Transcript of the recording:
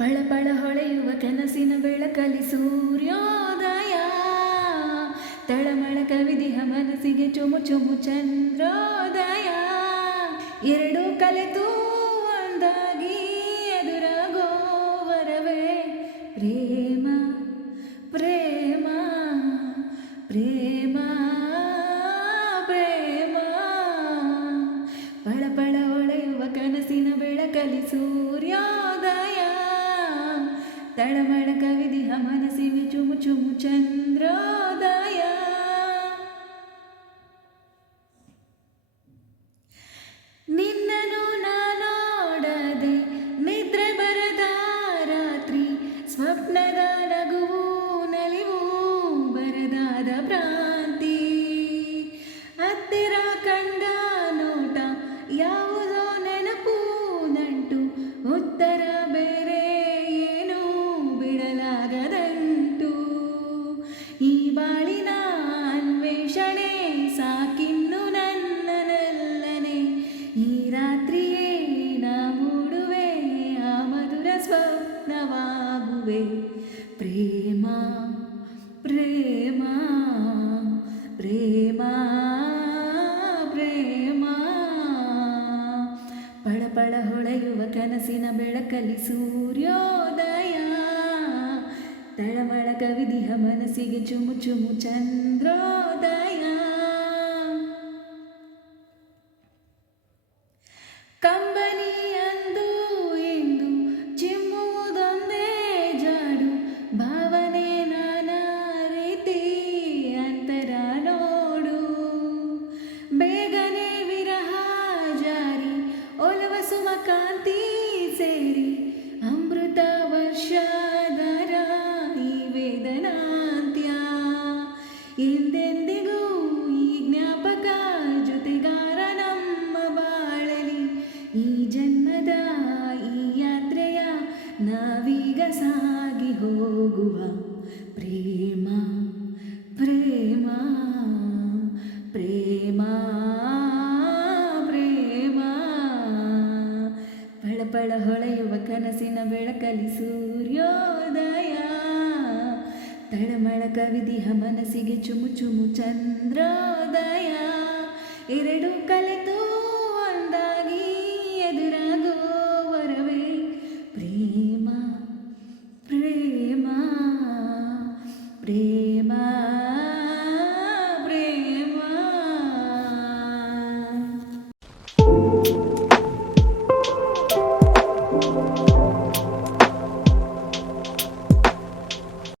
ಪಳಪಳ ಹೊಳೆಯುವ ಕನಸಿನ ಬೆಳಕಲಿ ಸೂರ್ಯೋದಯ. ತಳಮಳ ಕವಿದಿಹ ಮನಸ್ಸಿಗೆ ಚುಮು ಚುಮು ಚಂದ್ರೋದಯ. ಎರಡು ಕಲೆತು ಒಂದಾಗಿ ಎದುರಾಗೋ ವರವೇ. ಪ್ರೇಮ ಪ್ರೇಮ ಪ್ರೇಮ ಪ್ರೇಮ. ಪಳಪಳ ಹೊಳೆಯುವ ಕನಸಿನ ಬೆಳಕಲಿ ಸೂರ್ಯೋದಯ. ತಳಮಳ ಕವಿದಿಹ ಮನಸ್ಸಿಗೆ ಚುಮು ಚುಮು ಚಂದ್ರೋದಯ. ನಿನ್ನನು ನಾನೋಡದೆ ನಿದ್ರೆ ಬರದ ರಾತ್ರಿ, ಸ್ವಪ್ನದ ನಗುವು ನಲಿವು ಬರದಾದ ಭ್ರಾಂತಿ ಅನ್ವೇಷಣೆ ಸಾಕಿನ್ನು ನನ್ನನಲ್ಲನೆ ಈ ರಾತ್ರಿಯೇ ನಾ ಮೂಡುವೆ ಆ ಮಧುರ ಸ್ವಪ್ನವಾಗುವೆ ಪ್ರೇಮ ಪ್ರೇಮ ಪ್ರೇಮ ಪ್ರೇಮ ಪಳಪಳ ಹೊಳೆಯುವ ಕನಸಿನ ಬೆಳಕಲಿ ಸೂರ್ಯೋದಯ ತಳಮಳ ಕವಿದಿಹ ಮನಸ್ಸಿಗೆ ಚುಮು ಚುಮು ಚಂದ್ರೋದಯ ಸಾಗಿ ಹೋಗುವ ಪ್ರೇಮ ಪ್ರೇಮ ಪ್ರೇಮ ಪ್ರೇಮ. ಪಳಪಳ ಹೊಳೆಯುವ ಕನಸಿನ ಬೆಳಕಲಿ ಸೂರ್ಯೋದಯ. ತಳಮಳ ಕವಿದಿಹ ಮನಸ್ಸಿಗೆ ಚುಮು ಚುಮು ಚಂದ್ರೋದಯ. ಎರಡು ಕಲೆತು